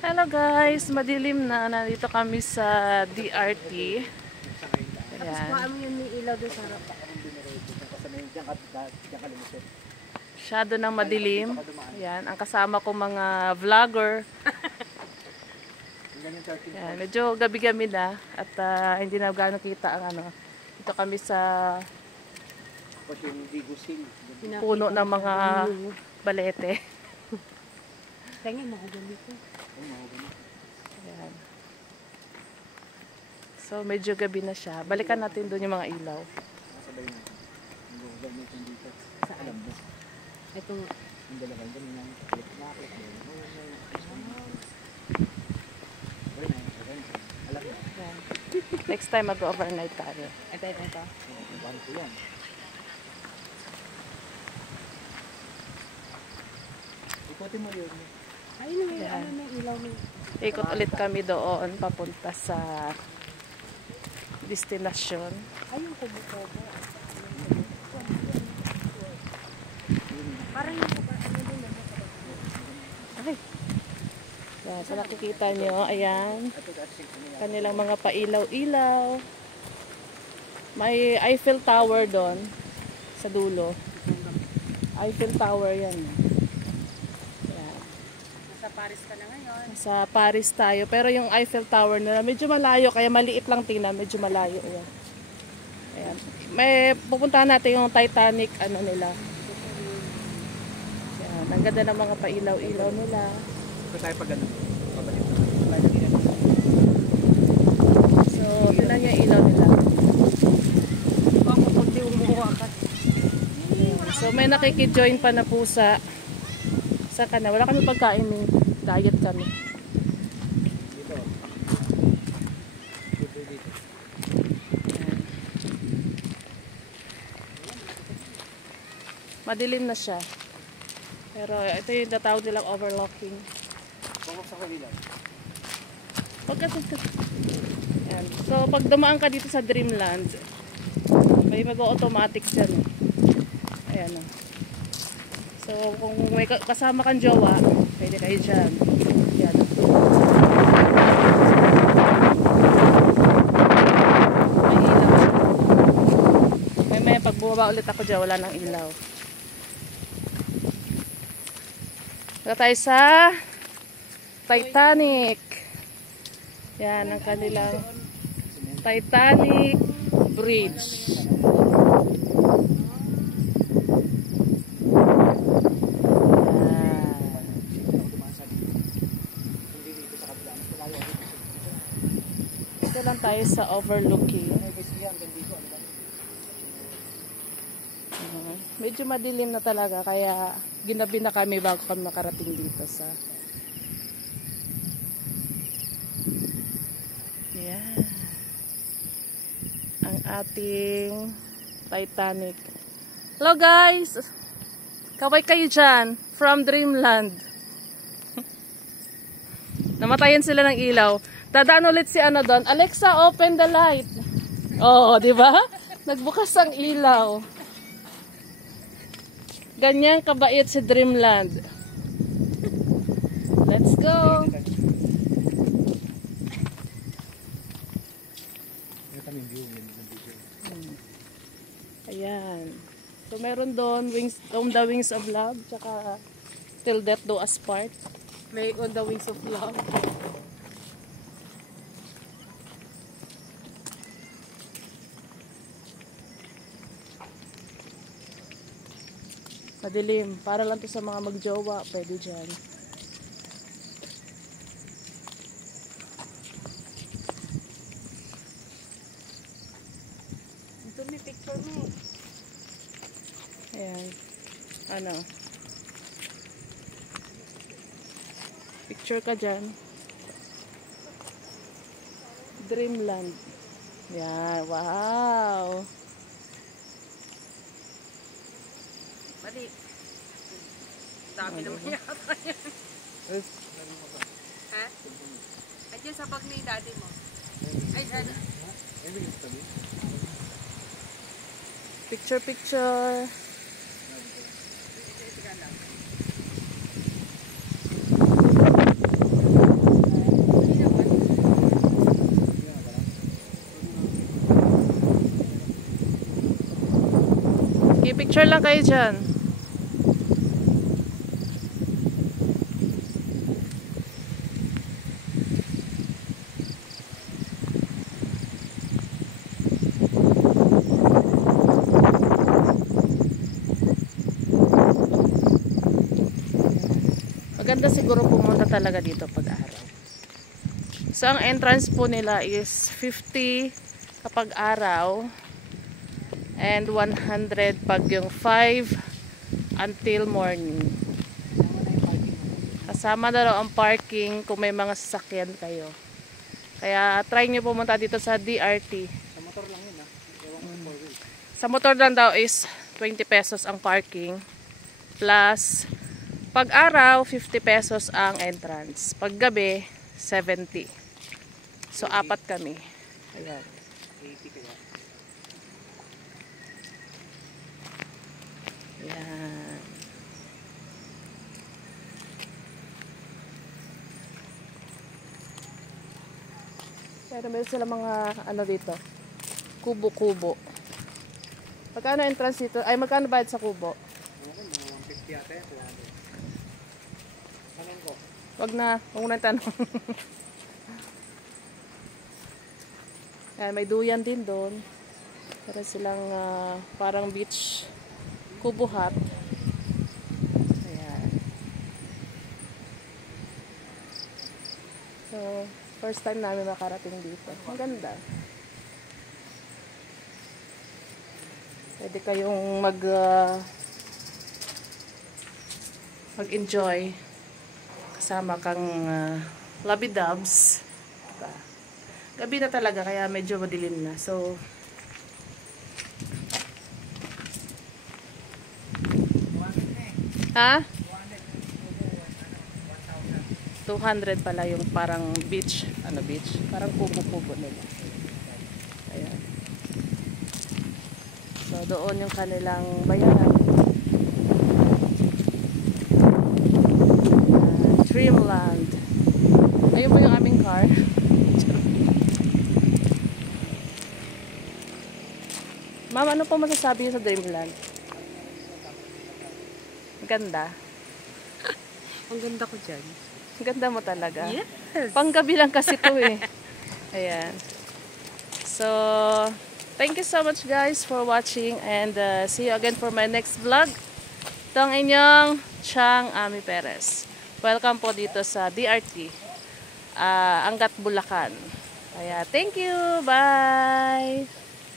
Hello guys, madilim na. Nandito kami sa DRT. Tapos kung ano yun, may ilaw doon sa harap. Masyado ng madilim. Ayan, ang kasama ko mga vlogger. Ayan, medyo gabi-gabi na at hindi na gano'ng kita ang ano. Dito kami sa puno ng mga balete. Tingin, mahugani ko. Ayan. So, medyo gabi na siya. Balikan natin doon yung mga ilaw. Saan? Ito nga. Ayan. Next time mag-overnight tayo. Ito. Ikutin mo yun. Ayun, may ano, may ilaw. Ikot ulit kami doon papunta sa destinasyon. Ayun, kubo-kubo. Parang yung kubo, ano din naman. Ay. So, nakikita nyo, ayan. Kanilang mga pailaw-ilaw. May Eiffel Tower doon sa dulo. Eiffel Tower yan. Ayan. Nasa Paris ka na ngayon. Sa Paris tayo. Pero yung Eiffel Tower nila, medyo malayo. Kaya maliit lang tingnan. Medyo malayo. Ayan. Ayan. May pupuntahan natin yung Titanic, ano nila. Ayan. Ang ganda ng mga pailaw-ilaw nila. Ito tayo pag ano. So, tinan niyo yung ilaw nila. Baka pupunti umuha ka. So, may nakikijoin pa na pusa. Sa kana. Wala kami pagkain eh. Diet kami. Dito. Dito. Madilim na siya. Pero ito yung natawag nilang overlooking. Pumok sa kanila. Ayan. So, pag dumaan ka dito sa Dreamland, may mag-automatic dyan. Ayan o. So, kung may kasama kang jowa, pwede kayo dyan. Ayan. May ilaw. May pag bumaba ulit ako dyan, wala nang ilaw. Ito tayo sa Titanic. Yan ang kanilang Titanic Bridge. Ito lang tayo sa overlooking. Medyo madilim na talaga kaya ginabi na kami bago kami makarating dito sa yan ang ating Titanic. Hello guys, kaway kayo dyan from Dreamland. Namatayan sila ng ilaw. Dadaan ulit si ano doon, Alexa open the light. Oh, di ba? Nagbukas ang ilaw. Ganyan kabait si Dreamland. Let's go. Ayan. So meron doon wings, On the Wings of Love, tsaka Till Death Do Us Part. May On the Wings of Love. Madilim. Para lang to sa mga magjowa. Pwede dyan. Ito may picture mo. Ayan. Ano? Picture ka dyan. Dreamland. Ayan. Wow. Bali. Dami naman yata yan. Ha? Andiyan sa bag ni daddy mo. Ay, sana. Picture, picture. Picture lang kayo dyan. Maganda siguro pumunta talaga dito pag araw. So ang entrance po nila is 50 kapag araw and 100 pag yung 5 until morning. Kasama na raw ang parking kung may mga sasakyan kayo. Kaya try nyo pumunta dito sa DRT. Sa motor lang yun ah. Ewan ko sa 4-wheel. Sa motor lang daw is 20 pesos ang parking. Plus, pag araw, 50 pesos ang entrance. Pag gabi, 70. So, apat kami. Ayan. 80 kaya. Ayan. Pero meron sila mga ano dito. Kubo-kubo. Magkano entrance dito? Ay, magkano bayad sa kubo? Ewan ko, mga 150 yata yan. 200. Sanin ko. Wag na. Huwag mo na tanong. Ayan, may duyan din doon. Meron silang parang beach kubo hut. Ayan. So, first time namin makarating dito. Ang ganda. Pwede kayong mag-enjoy kasama kang lovey doves. Diba? Gabi na talaga kaya medyo madilim na. So, ha? 200 pala yung parang beach. Ano beach? Parang kubo-kubo nila. Ayan. So, doon yung kanilang bayaran. Dreamland. Ayun po yung aming car. Ma'am, ano po masasabi niyo sa Dreamland? Ganda. Ang ganda ko dyan. Ganda mo talaga. Yes. Panggabi lang kasi to eh. Ayan. So, thank you so much guys for watching and see you again for my next vlog. Ito ang inyong Chang Ami Perez. Welcome po dito sa DRT. Angat Bulacan. Kaya, thank you. Bye!